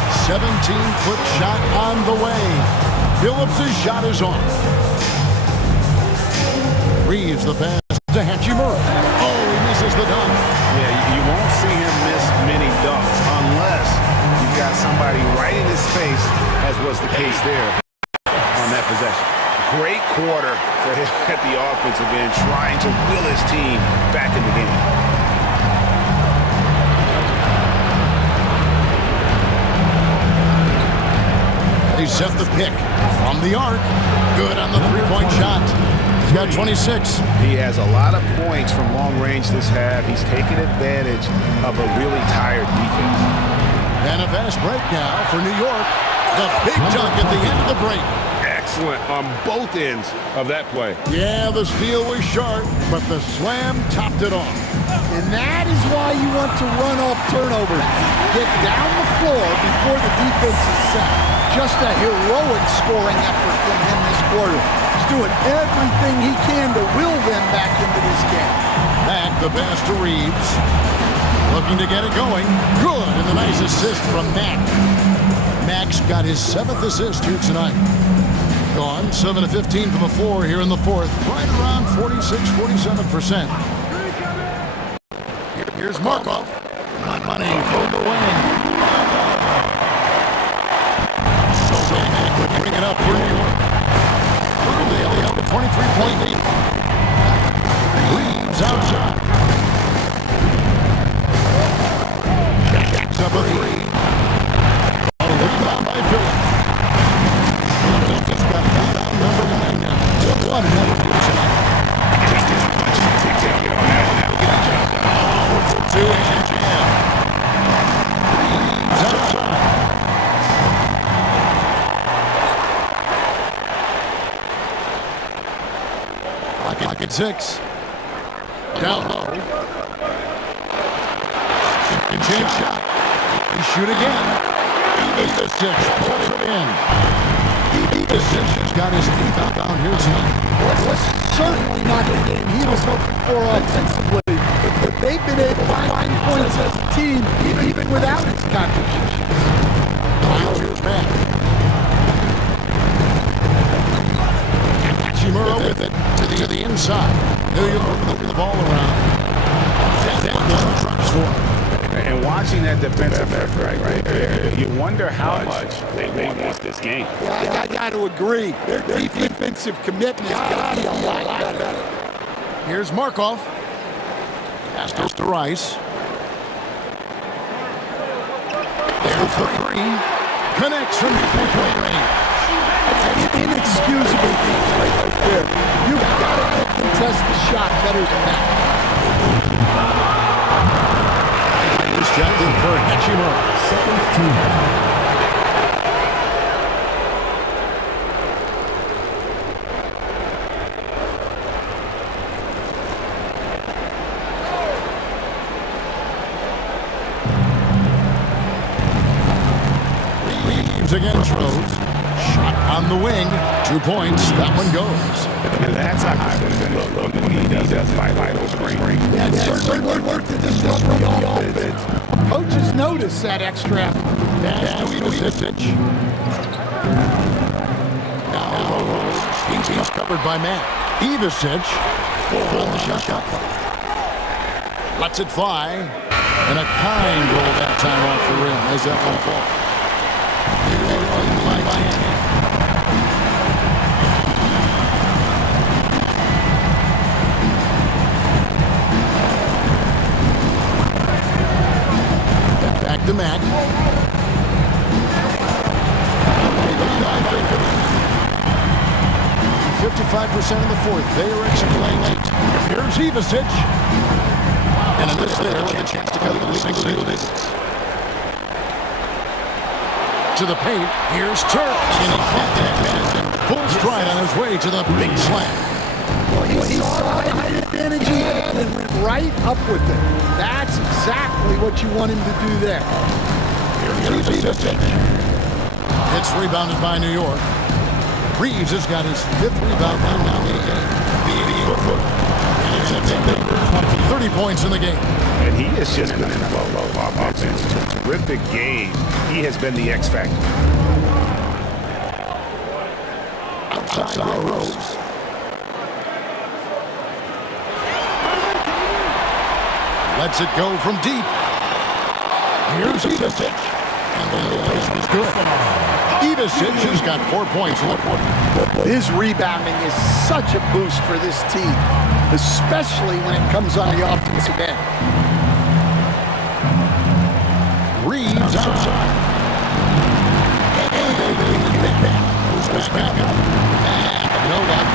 A 17-foot shot on the way. Phillips' shot is on. Reeves the pass to Hachimura. Oh, he misses the dunk. Yeah, you won't see him miss many dunks unless you've got somebody right in his face, as was the case there on that possession. Great quarter for him at the offensive end, trying to will his team back in the game. They set the pick from the arc. Good on the three-point shot. He's got 26. He has a lot of points from long range this half. He's taken advantage of a really tired defense. And a fast break now for New York. The big dunk at the end of the break. Excellent on both ends of that play. Yeah, the steal was sharp, but the slam topped it off. And that is why you want to run off turnovers. Get down the floor before the defense is set. Just a heroic scoring effort from him this quarter. He's doing everything he can to will them back into this game. Back the pass to Reeves. Looking to get it going. Good, and the nice assist from Mack. Mack's got his 7th assist here tonight. Gone 7 of 15 from the floor here in the fourth. Right around 46-47%. Here's Markov. Not money from the wing. So would bring it up for New York. They only have a 23-point lead. Reeves outside. Number 3. On a rebound by Phillips. He's got rebound number 9 now. Just one another to tonight. Just as much to take it on that one. Get a job done. 2 and jam. Reeves outside. Lock at 6. Down low. And jam shot. They shoot again. Ivisic pulls it in. Ivisic has got his teeth out down here tonight. Was certainly not the game he was hoping for offensively. But they've been able to find points as a team, even without his contributions. Here's Matt. Hachimura with it to the inside. New York moving the ball around. That trucks for him. And watching that defensive effort right there, you wonder how much they want this game. I got to agree. Their defensive commitment is going to be a lot better. Here's Markov. Pass goes to Rice. There for 3. Connects from three-point range. That's inexcusable right there. You've got to contest the shot better than that. Shot in for Hachimura. Second team foul. Reeves against Rose. Shot on the wing. 2 points. That one goes. And that's a high look when he does vital screen. That certainly worked to disrupt the offense. Coaches notice that extra. Pass to Ivisic. Now Rose. He's covered by Matt. Ivisic. Full shot. Lets it fly. And a kind roll that time off the rim as that one falls. Back to Matt. 55% in the fourth. They are executing late. Here's Ivisic. And a miss there with a chance to go to the single digits. To the paint. Here's Turk. And he caught that. Full stride on his way to the big slam. Well, he saw the height advantage and went right up with it. That's exactly what you want him to do there. Here's Ivisic. It's rebounded by New York. Reeves has got his 5th rebound now in the game. 30 points in the game. And he has just been in a low offense. Terrific game. He has been the X factor. Outside Rose. Lets it go from deep. Here's Ivisic. And the rotation is good. Ivisic has got 4 points in the quarter. His rebounding is such a boost for this team, especially when it comes on the offensive end. Reeves outside. Who's back up? No luck.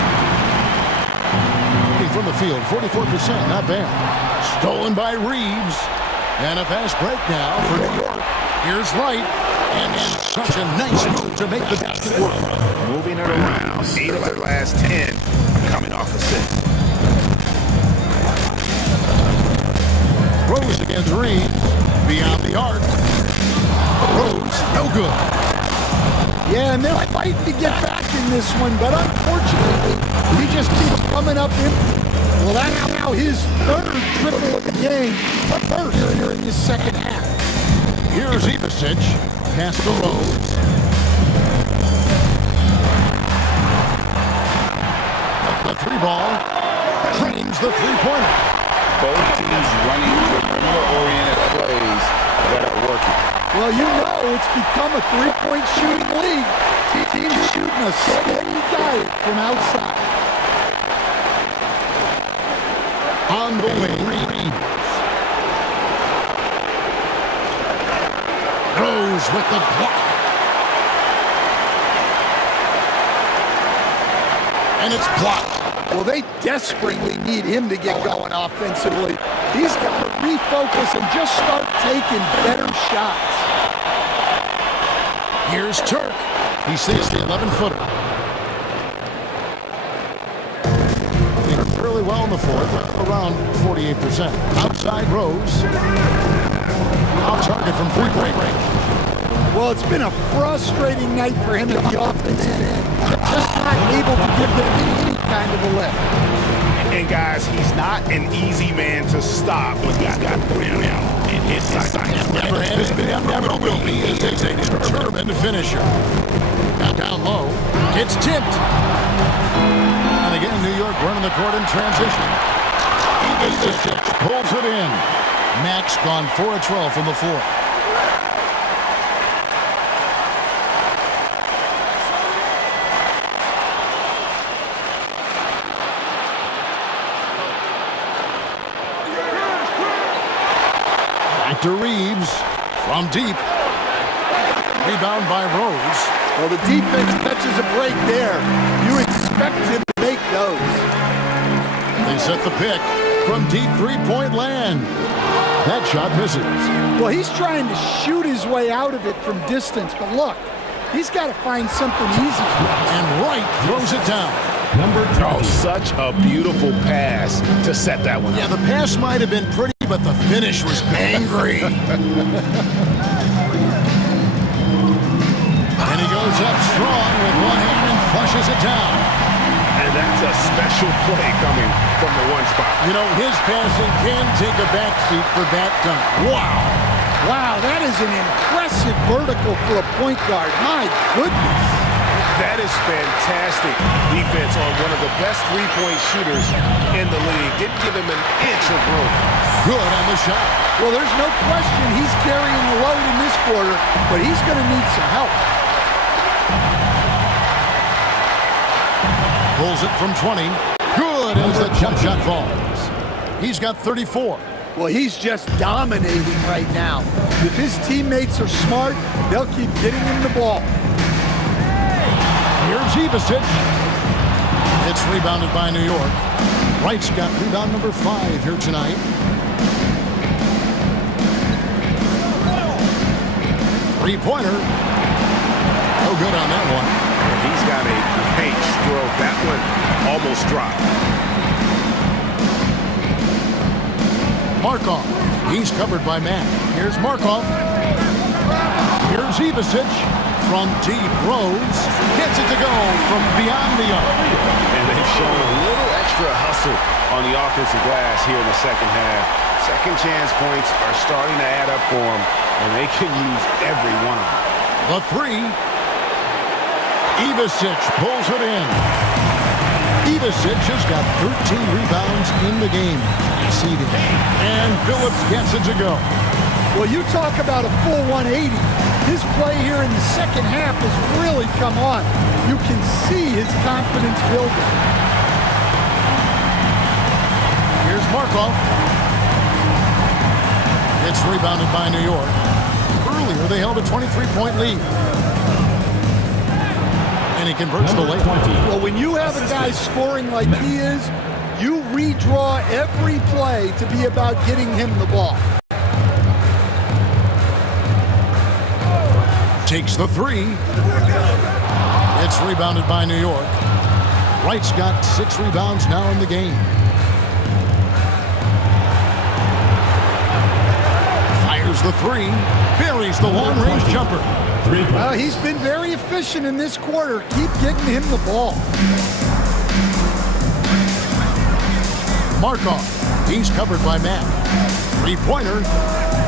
From the field, 44%, not bad. Stolen by Reeves. And a fast break now for New York. Here's Light. And such a nice move to make the basket work. Moving it around. 8 of their last 10 coming off a 6. Rose against Reeves. Beyond the arc. Rose, no good. Yeah, and they're fighting to get back in this one, but unfortunately, he just keeps coming up empty. Well, that's now his 3rd triple of the game, but first here in the second half. Here's Ivisic. Pass to Rose. The 3 ball. Claims the 3-pointer. Both teams running perimeter-oriented plays that are working. Well, you know it's become a three-point shooting league. Teams shooting a steady diet from outside. On the wing. Rose with the block. And it's blocked. Well, they desperately need him to get going offensively. He's got to refocus and just start taking better shots. Here's Turk. He saves the 11-footer. Fairly well in the fourth, around 48%. Outside Rose. Off target from three-point range. Well, it's been a frustrating night for him at the offensive end. Just not able to give them any kind of a lift. And guys, he's not an easy man to stop when he's got him in his sights. Never has been, never will be. He is a determined finisher. Down low. It's tipped. And again, New York running the court in transition. Ivisic pulls it in. Max gone 4 of 12 from the floor. Back to Reeves from deep. Rebound by Rose. Well, the defense catches a break there. You expect him to make those. They set the pick from deep three-point land. That shot misses. Well, he's trying to shoot his way out of it from distance, but look, he's got to find something easy. And Wright throws it down. Oh, such a beautiful pass to set that one. Yeah, the pass might have been pretty, but the finish was angry. And he goes up strong with one hand and flushes it down. And that's a special play coming from the one spot. You know, his passing can take a backseat for that dunk. Wow. Wow, that is an impressive vertical for a point guard. My goodness. That is fantastic defense on one of the best three-point shooters in the league. Didn't give him an inch of room. Good on the shot. Well, there's no question he's carrying the load in this quarter, but he's going to need some help. Pulls it from 20. Good as the jump shot falls. He's got 34. Well, he's just dominating right now. If his teammates are smart, they'll keep getting him the ball. Here's Ivisic. It's rebounded by New York. Wright's got rebound number 5 here tonight. Three-pointer. No good on that one. He's got a great stroke. That one almost dropped. Markov. He's covered by Mack. Here's Markov. Here's Ivisic. From deep, Rose gets it to go from beyond the arc. And they've shown a little extra hustle on the offensive glass here in the second half. Second chance points are starting to add up for them, and they can use every one of them. The three. Ivisic pulls it in. Ivisic has got 13 rebounds in the game. Seeding. And Phillips gets it to go. Well, you talk about a full 180. His play here in the second half has really come on. You can see his confidence building. Here's Markov. It's rebounded by New York. Earlier, they held a 23-point lead. And he converts the layup. Well, when you have a guy scoring like he is, you redraw every play to be about getting him the ball. Takes the three. It's rebounded by New York. Wright's got 6 rebounds now in the game. Fires the three. Buries the long-range jumper. Well, he's been very efficient in this quarter. Keep getting him the ball. Markov. He's covered by Mack. Three-pointer.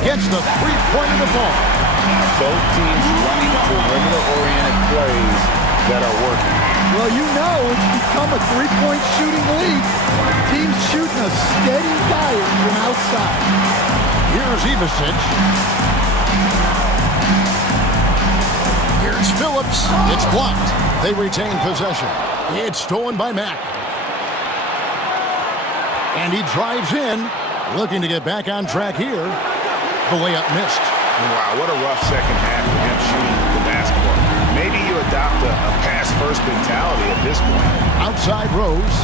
Gets the three-pointer to fall. Both teams running perimeter-oriented plays that are working. Well, you know it's become a three-point shooting league. Teams shooting a steady diet from outside. Here's Ivasic. Here's Phillips. It's blocked. They retain possession. It's stolen by Mack. And he drives in, looking to get back on track here. The layup missed. Wow, what a rough second half for him shooting the basketball. Maybe you adopt a pass-first mentality at this point. Outside Rose.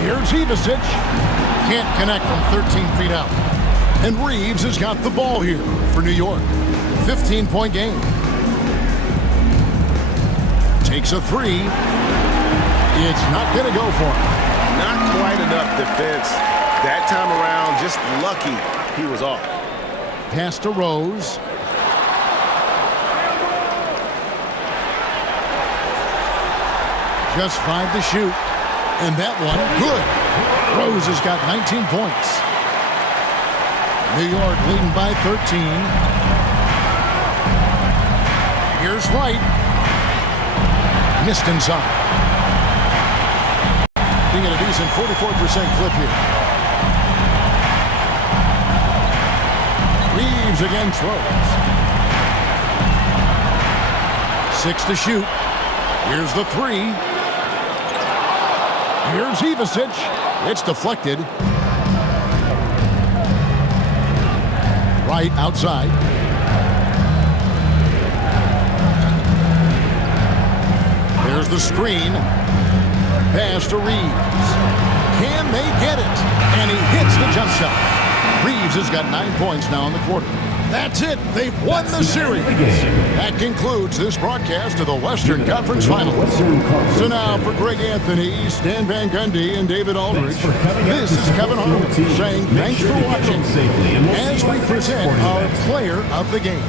Here's Ivasic. Can't connect from 13 feet out. And Reeves has got the ball here for New York. 15-point game. Takes a three. It's not going to go for him. Not quite enough defense. That time around, just lucky he was off. Pass to Rose. Just 5 to shoot. And that one, good. Rose has got 19 points. New York leading by 13. Here's Wright. Missed inside. Being at a decent 44% clip here. Reeves against Rose. 6 to shoot. Here's the three. Here's Ivasic. It's deflected. Right outside. There's the screen. Pass to Reeves. Can they get it? And he hits the jump shot. Reeves has got 9 points now in the quarter. That's it. They've won the series. That concludes this broadcast of the Western Conference Finals. So now for Greg Anthony, Stan Van Gundy, and David Aldridge, this is Kevin Harlan saying thanks for watching as we present our player of the game.